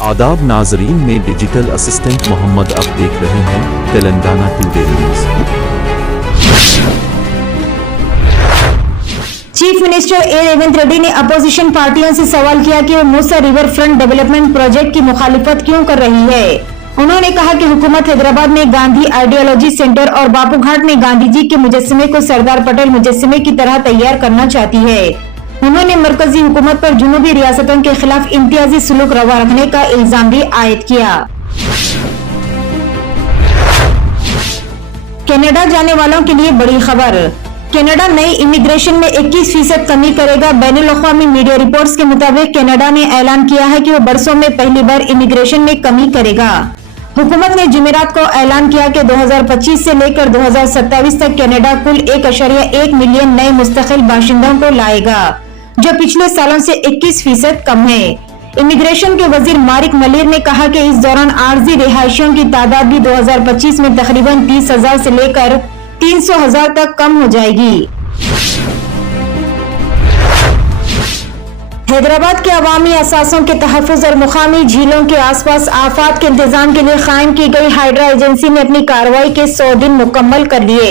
آداب ناظرین، میں ڈیجیٹل اسسٹنٹ محمد، اب دیکھ رہے ہیں Telangana today news. Chief minister A Revanth Reddy نے اپوزیشن پارٹیوں سے سوال کیا کہ وہ Musi river front development project کی مخالفت کیوں کر رہی ہے۔ انہوں نے کہا کہ حکومت حیدرآباد میں گاندھی آئیڈیالوجی سینٹر اور باپو گھاٹ میں گاندھی جی کے مجسمے کو سردار پٹیل مجسمے کی طرح تیار کرنا چاہتی ہے۔ انہوں نے مرکزی حکومت پر جنوبی ریاستوں کے خلاف امتیازی سلوک روا رکھنے کا الزام بھی عائد کیا۔ کینیڈا جانے والوں کے لیے بڑی خبر۔ کینیڈا نئی امیگریشن میں 21% کمی کرے گا۔ بین الاقوامی میڈیا رپورٹس کے مطابق کینیڈا نے اعلان کیا ہے کہ وہ برسوں میں پہلی بار امیگریشن میں کمی کرے گا۔ حکومت نے جمعرات کو اعلان کیا کہ 2025 سے لے کر 2027 تک کینیڈا کل 1.1 ملین نئے مستقل باشندوں کو لائے گا، جو پچھلے سالوں سے 21% کم ہے۔ امیگریشن کے وزیر مارک ملیر نے کہا کہ اس دوران عارضی رہائشیوں کی تعداد بھی 2025 میں تقریباً 30,000 سے لے کر 300,000 تک کم ہو جائے گی۔ حیدرآباد کے عوامی اثاثوں کے تحفظ اور مقامی جھیلوں کے آس پاس آفات کے انتظام کے لیے قائم کی گئی ہائیڈرا ایجنسی نے اپنی کارروائی کے 100 دن مکمل کر لیے۔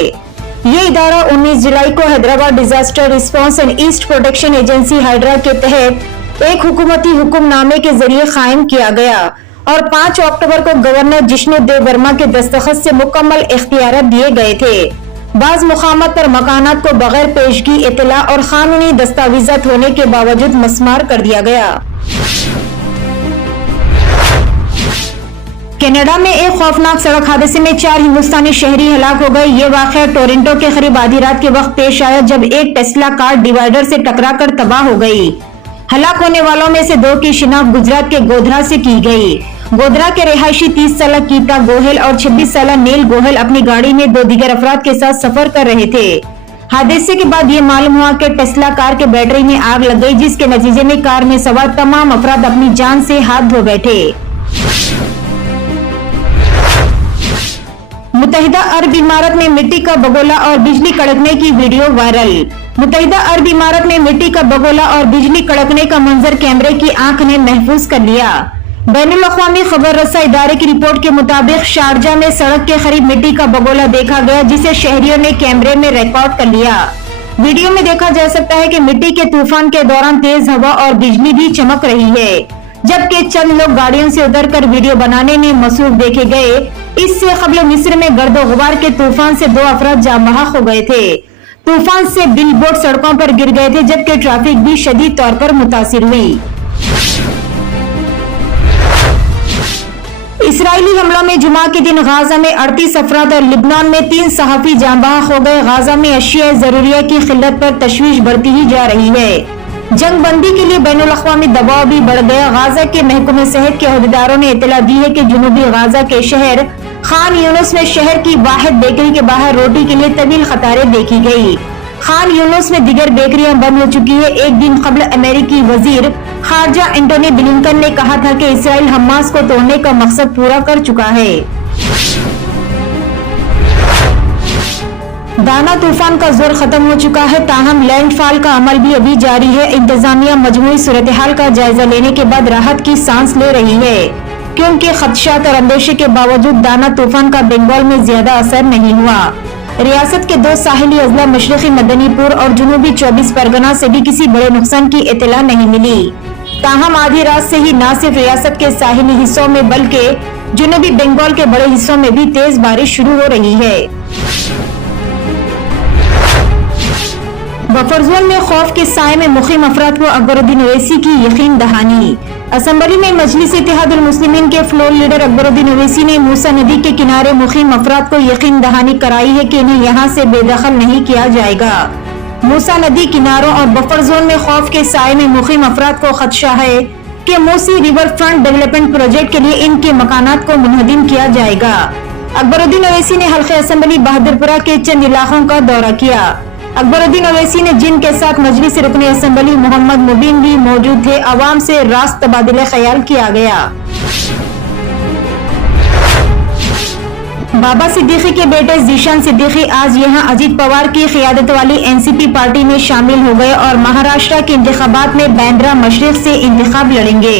یہ ادارہ 19 جولائی کو Hyderabad disaster response and asset protection agency HYDRAA کے تحت ایک حکومتی حکم نامے کے ذریعے قائم کیا گیا اور 5 اکتوبر کو گورنر جشنو دیو ورما کے دستخط سے مکمل اختیارات دیے گئے تھے۔ بعض مقامات پر مکانات کو بغیر پیشگی اطلاع اور قانونی دستاویزات ہونے کے باوجود مسمار کر دیا گیا۔ کینیڈا میں ایک خوفناک سڑک حادثے میں 4 ہندوستانی شہری ہلاک ہو گئے۔ یہ واقعہ ٹورنٹو کے قریب آدھی رات کے وقت پیش آیا جب ایک ٹیسلا کار ڈیوائیڈر سے ٹکرا کر تباہ ہو گئی۔ ہلاک ہونے والوں میں سے 2 کی شناخت گجرات کے گودھرا سے کی گئی۔ گودھرا کے رہائشی 30 سالہ گیتا گوہل اور 26 سالہ نیل گوہل اپنی گاڑی میں 2 دیگر افراد کے ساتھ سفر کر رہے تھے۔ حادثے کے بعد یہ معلوم ہوا کہ ٹیسلا کار کے بیٹری میں آگ لگ گئی، جس کے نتیجے میں کار میں سوار تمام افراد اپنی جان سے ہاتھ دھو بیٹھے۔ متحدہ عرب امارات میں مٹی کا بگولا اور بجلی کڑکنے کی ویڈیو وائرل۔ متحدہ عرب امارات میں مٹی کا بگولا اور بجلی کڑکنے کا منظر کیمرے کی آنکھ نے محفوظ کر لیا۔ بین الاقوامی خبر رساں ادارے کی رپورٹ کے مطابق شارجہ میں سڑک کے قریب مٹی کا بگولا دیکھا گیا، جسے شہریوں نے کیمرے میں ریکارڈ کر لیا۔ ویڈیو میں دیکھا جا سکتا ہے کہ مٹی کے طوفان کے دوران تیز ہوا اور بجلی بھی چمک رہی ہے، جبکہ چند لوگ گاڑیوں سے اتر کر ویڈیو بنانے میں مصروف دیکھے گئے۔ اس سے قبل مصر میں گرد و غبار کے طوفان سے 2 افراد جاں بحق ہو گئے تھے۔ طوفان سے بل بورڈ سڑکوں پر گر گئے تھے، جبکہ ٹریفک بھی شدید طور پر متاثر ہوئی۔ اسرائیلی حملوں میں جمعہ کے دن غزہ میں 38 افراد اور لبنان میں 3 صحافی جاں بحق ہو گئے۔ غزہ میں اشیاء ضروریہ کی قلت پر تشویش بڑھتی ہی جا رہی ہے۔ جنگ بندی کے لیے بین الاقوامی دباؤ بھی بڑھ گیا۔ غزہ کے محکمہ صحت کے عہدیداروں نے اطلاع دی ہے کہ جنوبی غزہ کے شہر خان یونس میں شہر کی واحد بیکری کے باہر روٹی کے لیے طویل قطاریں دیکھی گئی۔ خان یونس میں دیگر بیکریاں بند ہو چکی ہیں۔ ایک دن قبل امریکی وزیر خارجہ اینٹونی بلنکن نے کہا تھا کہ اسرائیل حماس کو توڑنے کا مقصد پورا کر چکا ہے۔ دانا طوفان کا زور ختم ہو چکا ہے، تاہم لینڈ فال کا عمل بھی ابھی جاری ہے۔ انتظامیہ مجموعی صورتحال کا جائزہ لینے کے بعد راحت کی سانس لے رہی ہے، کیونکہ خدشات اور اندیشے کے باوجود دانا طوفان کا بنگال میں زیادہ اثر نہیں ہوا۔ ریاست کے 2 ساحلی اضلاع مشرقی مدنی پور اور جنوبی 24 پرگنہ سے بھی کسی بڑے نقصان کی اطلاع نہیں ملی۔ تاہم آدھی رات سے ہی نہ صرف ریاست کے ساحلی حصوں میں بلکہ جنوبی بنگال کے بڑے حصوں میں بھی تیز بارش شروع ہو رہی ہے۔ بفر زون میں خوف کے سائے میں مقیم افراد کو اکبر الدین اویسی کی یقین دہانی۔ اسمبلی میں مجلس اتحاد المسلمین کے فلور لیڈر اکبر الدین اویسی نے موسیٰ ندی کے کنارے مقیم افراد کو یقین دہانی کرائی ہے کہ انہیں یہاں سے بے دخل نہیں کیا جائے گا۔ موسیٰ ندی کناروں اور بفر زون میں خوف کے سائے میں مقیم افراد کو خدشہ ہے کہ موسی ریور فرنٹ ڈیولپمنٹ پروجیکٹ کے لیے ان کے مکانات کو منہدم کیا جائے گا۔ اکبر الدین اویسی نے حلقہ اسمبلی بہادرپورہ کے چند علاقوں کا دورہ کیا۔ اکبر الدین اویسی نے جن کے ساتھ مجلس رکن اسمبلی محمد مبین بھی موجود تھے، عوام سے راست تبادلہ خیال کیا گیا۔ بابا صدیقی کے بیٹے ذیشان صدیقی آج یہاں اجیت پوار کی قیادت والی NCP پارٹی میں شامل ہو گئے اور مہاراشٹر کے انتخابات میں بیندرا مشرق سے انتخاب لڑیں گے۔